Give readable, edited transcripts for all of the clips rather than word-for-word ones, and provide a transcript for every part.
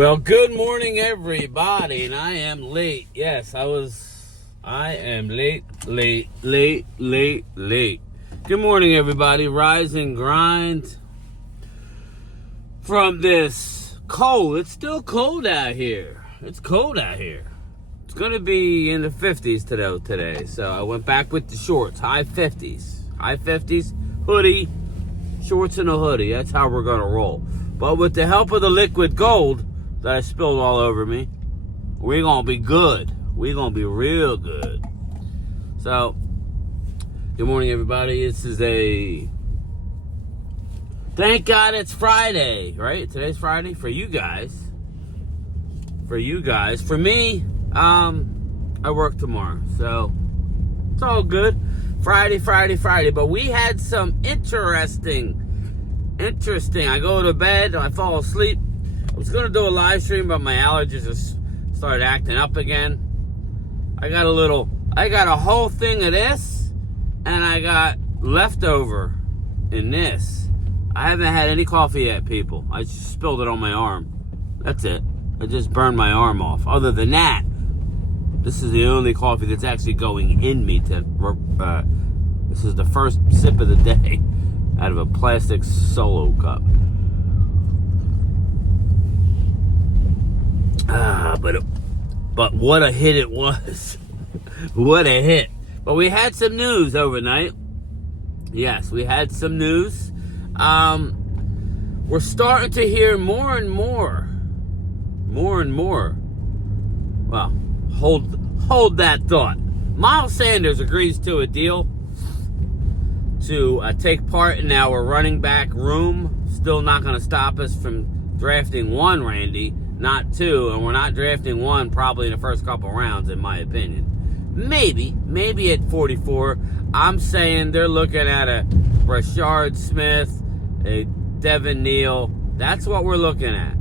Well, good morning, everybody, and I am late. Yes, I am late. Good morning, everybody. Rise and grind from this cold. It's still cold out here. It's cold out here. It's going to be in the 50s today. So I went back with the shorts. High 50s. High 50s. Hoodie. Shorts and a hoodie. That's how we're going to roll. But with the help of the liquid gold that I spilled all over me, we're going to be good. We're going to be real good. So, good morning, everybody. This is thank God it's Friday, right? Today's Friday for you guys. For me, I work tomorrow. So, it's all good. Friday. But we had some interesting. I go to bed, I fall asleep. I was going to do a live stream, but my allergies just started acting up again. I got a whole thing of this, and I got leftover in this. I haven't had any coffee yet, people. I just spilled it on my arm. That's it. I just burned my arm off. Other than that, this is the only coffee that's actually going in me. This is the first sip of the day out of a plastic Solo cup. But what a hit it was. What a hit. But we had some news overnight. Yes, we had some news. We're starting to hear more and more. Well, hold that thought. Miles Sanders agrees to a deal to take part in our running back room. Still not going to stop us from drafting one, Randy, not two, and we're not drafting one probably in the first couple rounds, in my opinion. Maybe at 44. I'm saying they're looking at a Rashard Smith, a Devin Neal. That's what we're looking at.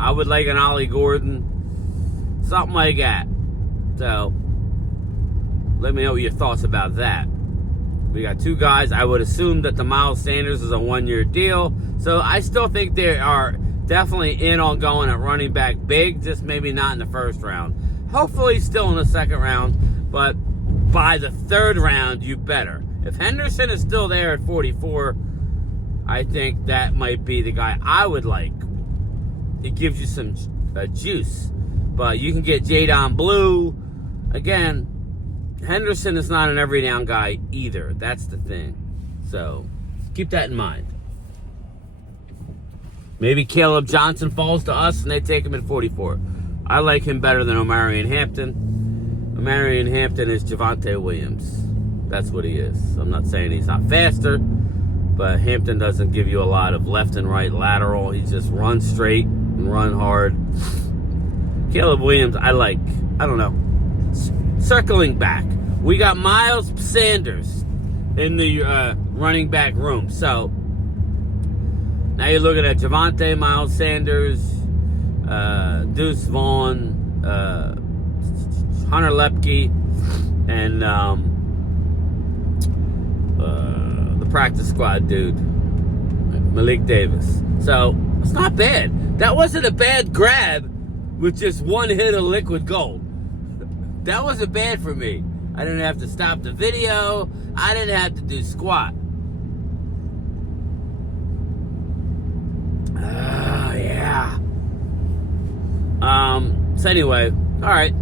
I would like an Ollie Gordon, something like that. So, let me know your thoughts about that. We got two guys. I would assume that the Miles Sanders is a one-year deal. So I still think they are definitely in on going at running back big, just maybe not in the first round. Hopefully still in the second round, but by the third round, you better. If Henderson is still there at 44, I think that might be the guy I would like. It gives you some juice. But you can get Jadon Blue. Again, Henderson is not an every down guy either. That's the thing. So, keep that in mind. Maybe Caleb Johnson falls to us and they take him at 44. I like him better than Omarion Hampton. Omarion Hampton is Javonte Williams. That's what he is. I'm not saying he's not faster, but Hampton doesn't give you a lot of left and right lateral. He just runs straight and run hard. Caleb Williams, I don't know. Circling back, we got Miles Sanders in the running back room. So now you're looking at Javonte, Miles Sanders, Deuce Vaughn, Hunter Lepke, and the practice squad dude, Malik Davis. So it's not bad. That wasn't a bad grab with just one hit of liquid gold. That wasn't bad for me. I didn't have to stop the video. I didn't have to do squat. Yeah. So anyway, all right.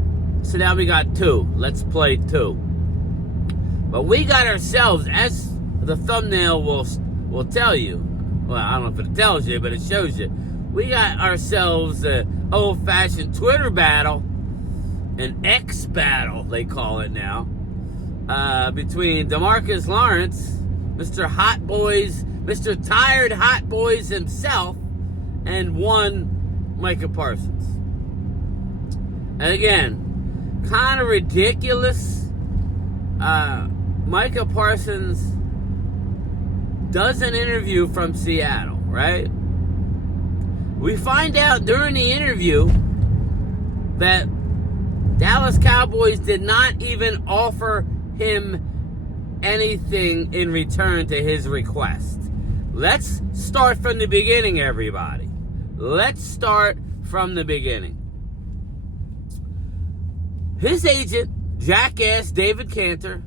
So now we got two. Let's play two. But we got ourselves, as the thumbnail will tell you. Well, I don't know if it tells you, but it shows you. We got ourselves an old-fashioned Twitter battle. An X battle, they call it now, between DeMarcus Lawrence, Mr. Hot Boys, Mr. Tired Hot Boys himself, and one Micah Parsons. And again, kind of ridiculous. Micah Parsons does an interview from Seattle, right? We find out during the interview that Dallas Cowboys did not even offer him anything in return to his request. Let's start from the beginning, everybody. Let's start from the beginning. His agent, jackass David Cantor,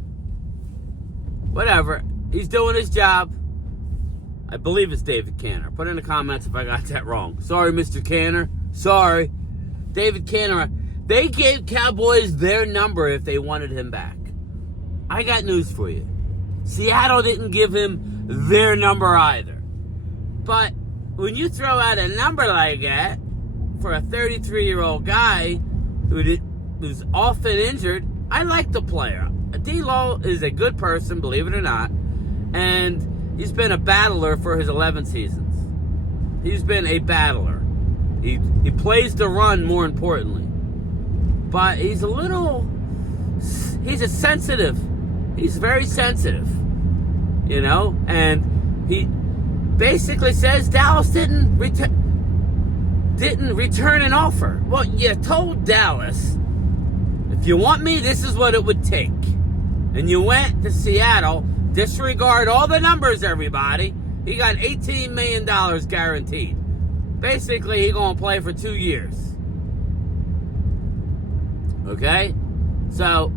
whatever, he's doing his job. I believe it's David Cantor. Put in the comments if I got that wrong. Sorry, Mr. Cantor. Sorry. David Cantor. They gave Cowboys their number if they wanted him back. I got news for you. Seattle didn't give him their number either. But when you throw out a number like that for a 33-year-old guy who's often injured, I like the player. D-Law is a good person, believe it or not. And he's been a battler for his 11 seasons. He's been a battler. He plays the run, more importantly. But he's a sensitive. He's very sensitive. You know? And he basically says Dallas didn't return an offer. Well, you told Dallas, if you want me, this is what it would take. And you went to Seattle. Disregard all the numbers, everybody. He got $18 million guaranteed. Basically, he's going to play for 2 years. Okay? So,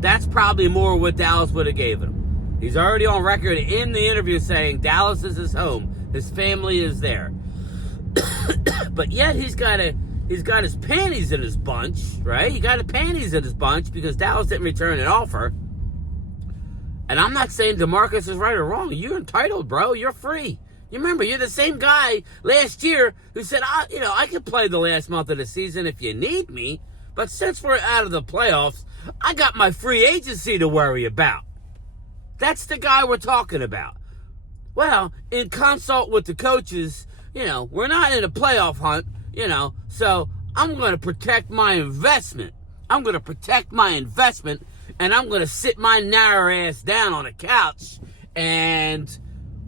that's probably more what Dallas would have gave him. He's already on record in the interview saying Dallas is his home. His family is there. But yet, he's got his panties in his bunch, right? He got his panties in his bunch because Dallas didn't return an offer. And I'm not saying DeMarcus is right or wrong. You're entitled, bro. You're free. You remember, you're the same guy last year who said, I could play the last month of the season if you need me. But since we're out of the playoffs, I got my free agency to worry about. That's the guy we're talking about. Well, in consult with the coaches, we're not in a playoff hunt, so I'm going to protect my investment. And I'm going to sit my narrow ass down on a couch, and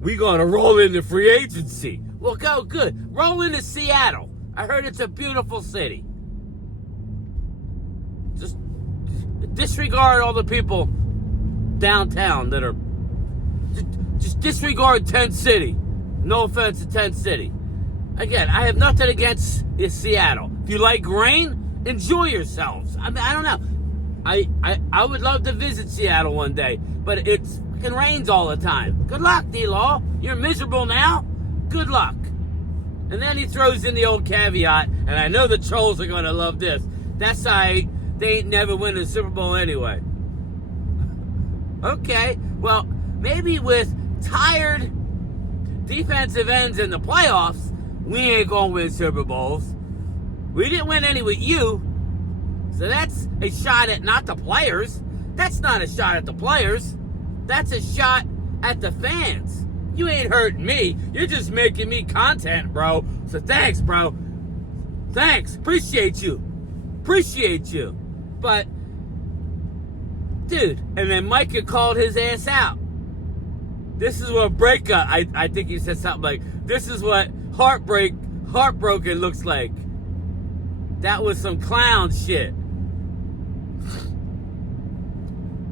we're going to roll into free agency. Well, go good. Roll into Seattle. I heard it's a beautiful city. Just disregard all the people downtown that are... Just disregard Tent City. No offense to Tent City. Again, I have nothing against Seattle. If you like rain, enjoy yourselves. I mean, I don't know. I would love to visit Seattle one day, but it fucking rains all the time. Good luck, D-Law. You're miserable now. Good luck. And then he throws in the old caveat, and I know the trolls are going to love this. That's they ain't never win a Super Bowl anyway. Okay, well, maybe with tired defensive ends in the playoffs, we ain't going to win Super Bowls. We didn't win any with you. So that's a shot at not the players. That's not a shot at the players. That's a shot at the fans. You ain't hurting me. You're just making me content, bro. So thanks, bro. Thanks. Appreciate you. But, dude, and then Micah called his ass out. This is what breakup, I think he said something like, this is what heartbroken looks like. That was some clown shit.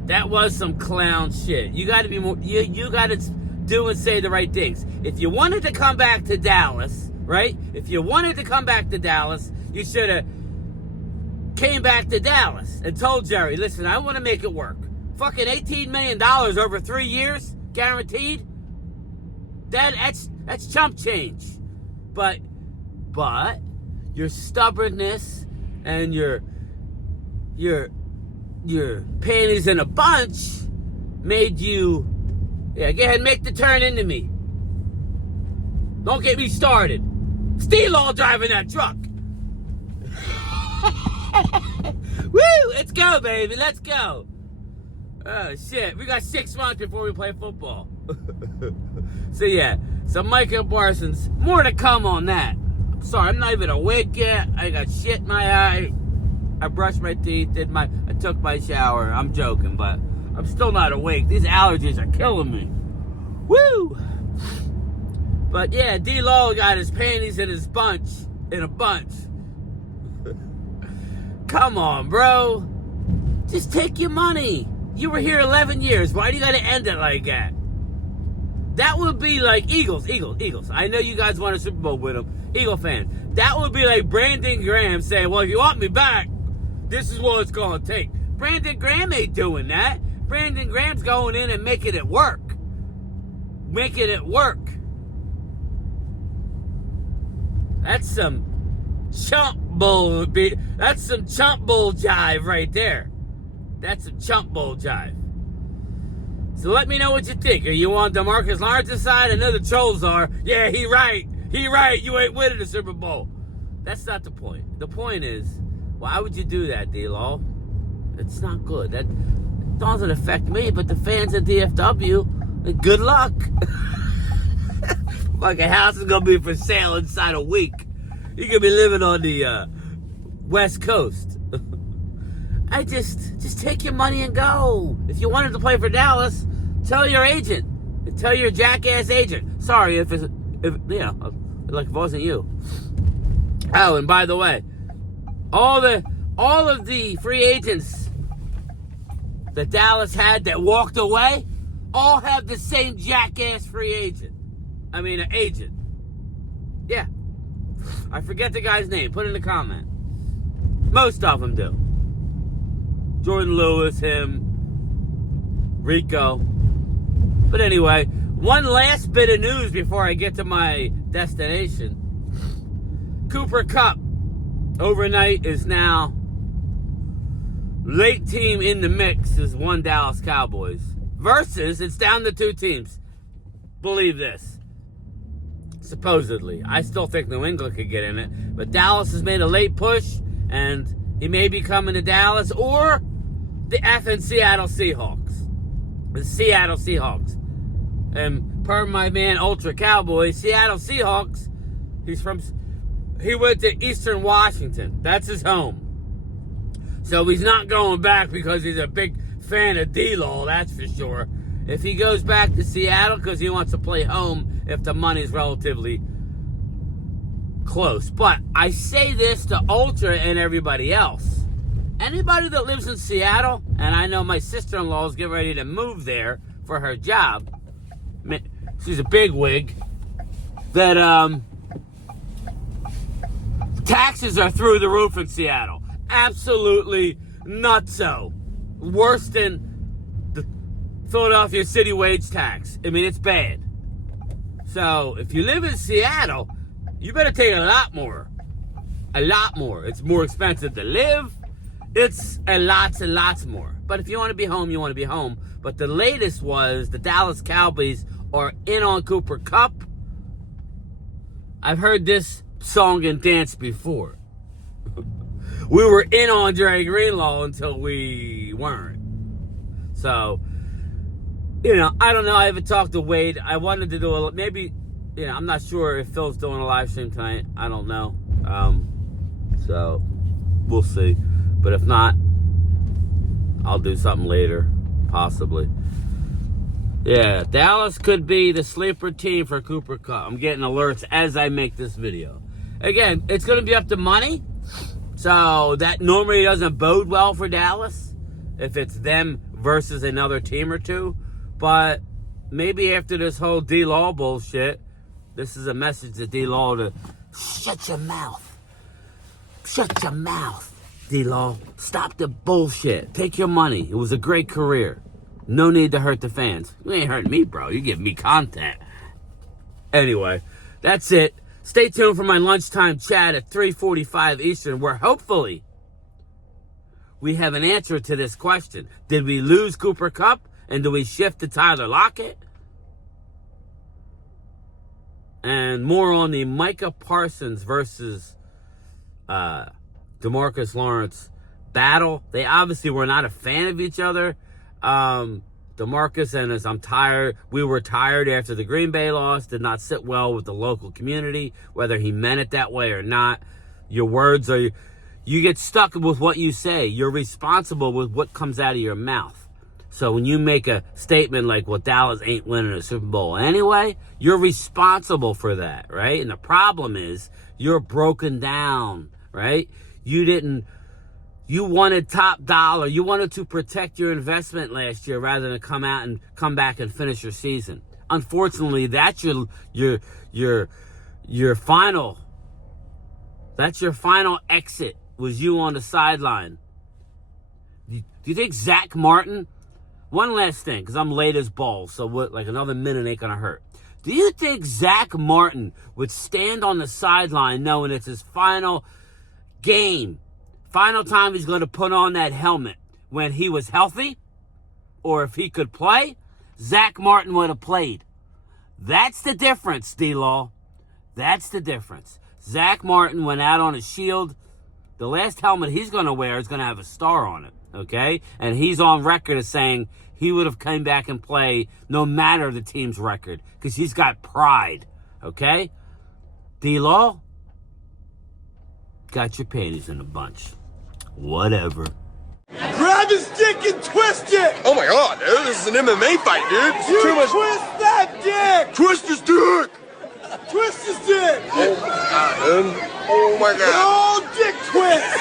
That was some clown shit. You got to be more. You got to do and say the right things. If you wanted to come back to Dallas, right? If you wanted to come back to Dallas, you should have came back to Dallas and told Jerry, listen, I want to make it work. Fucking $18 million over 3 years, guaranteed. That's chump change. But your stubbornness and your panties in a bunch made you, go ahead and make the turn into me. Don't get me started. Steel driving that truck. Woo! Let's go, baby. Let's go. Oh, shit. We got 6 months before we play football. So, yeah. So, Micah Parsons. More to come on that. I'm sorry. I'm not even awake yet. I got shit in my eye. I brushed my teeth. I took my shower. I'm joking, but I'm still not awake. These allergies are killing me. Woo! But, yeah. D-Law got his panties in a bunch. Come on, bro. Just take your money. You were here 11 years. Why do you got to end it like that? That would be like Eagles. I know you guys want a Super Bowl with them. Eagle fan. That would be like Brandon Graham saying, well, if you want me back, this is what it's going to take. Brandon Graham ain't doing that. Brandon Graham's going in and making it work. Making it work. That's some chump bull. That's some chump bull jive right there. That's some chump bull jive. So let me know what you think. Are you on DeMarcus Lawrence's side? I know the trolls are. Yeah, he right. He right. You ain't winning the Super Bowl. That's not the point. The point is, why would you do that, D-Law? It's not good. That doesn't affect me, but the fans at DFW, good luck. Fucking house is going to be for sale inside a week. You're going to be living on the West Coast. I just take your money and go. If you wanted to play for Dallas, tell your agent. Tell your jackass agent. Sorry if like if it wasn't you. Oh, and by the way, all of the free agents that Dallas had that walked away all have the same jackass free agent. I mean, an agent. Yeah. I forget the guy's name. Put it in the comment. Most of them do. Jordan Lewis, him, Rico. But anyway, one last bit of news before I get to my destination. Cooper Kupp overnight is now late team in the mix is one Dallas Cowboys. Versus, it's down to two teams. Believe this. Supposedly. I still think New England could get in it. But Dallas has made a late push, and he may be coming to Dallas, or the effing Seattle Seahawks. The Seattle Seahawks. And per my man Ultra Cowboy, Seattle Seahawks, he went to Eastern Washington. That's his home. So he's not going back because he's a big fan of D-Law, that's for sure. If he goes back to Seattle because he wants to play home if the money's relatively close. But I say this to Ultra and everybody else. Anybody that lives in Seattle, and I know my sister-in-law is getting ready to move there for her job. She's a bigwig. That taxes are through the roof in Seattle. Absolutely nutso. Worse than the Philadelphia city wage tax. I mean, it's bad. So, if you live in Seattle, you better take a lot more. A lot more. It's more expensive to live. It's a lots and lots more. But if you want to be home, you want to be home. But the latest was the Dallas Cowboys are in on Cooper Kupp. I've heard this song and dance before. We were in on Dre Greenlaw until we weren't. So, I don't know. I haven't talked to Wade. I wanted to do maybe, I'm not sure if Phil's doing a live stream tonight. I don't know. So, we'll see. But if not, I'll do something later, possibly. Yeah, Dallas could be the sleeper team for Cooper Kupp. I'm getting alerts as I make this video. Again, it's going to be up to money. So that normally doesn't bode well for Dallas if it's them versus another team or two. But maybe after this whole D-Law bullshit, this is a message to D-Law to shut your mouth. Shut your mouth, D-Law. Stop the bullshit. Take your money. It was a great career. No need to hurt the fans. You ain't hurting me, bro. You give me content. Anyway, that's it. Stay tuned for my lunchtime chat at 3:45 Eastern, where hopefully we have an answer to this question. Did we lose Cooper Kupp, and do we shift to Tyler Lockett? And more on the Micah Parsons versus DeMarcus Lawrence battle. They obviously were not a fan of each other. DeMarcus and his we were tired after the Green Bay loss, did not sit well with the local community, whether he meant it that way or not. Your words are, you get stuck with what you say. You're responsible with what comes out of your mouth. So when you make a statement like, well, Dallas ain't winning a Super Bowl anyway, you're responsible for that, right? And the problem is, you're broken down, right? You wanted top dollar. You wanted to protect your investment last year rather than come back and finish your season. unfortunately, that's your final. That's your final exit. Was you on the sideline? Do you think Zach Martin? One last thing, because I'm late as balls, so what? Like another minute ain't gonna hurt. Do you think Zach Martin would stand on the sideline knowing it's his final game, final time he's going to put on that helmet when he was healthy? Or if he could play, Zach Martin would have played. That's the difference, D-Law. That's the difference. Zach Martin went out on a shield. The last helmet he's going to wear is going to have a star on it, okay? And he's on record as saying he would have come back and play no matter the team's record because he's got pride, okay? D-Law, got your panties in a bunch. Whatever. Grab his dick and twist it! Oh my god, dude, this is an MMA fight, dude. This is You too much. twist that dick! Twist his dick! Twist his dick! Oh my god, dude. Oh my god. Oh, dick twist!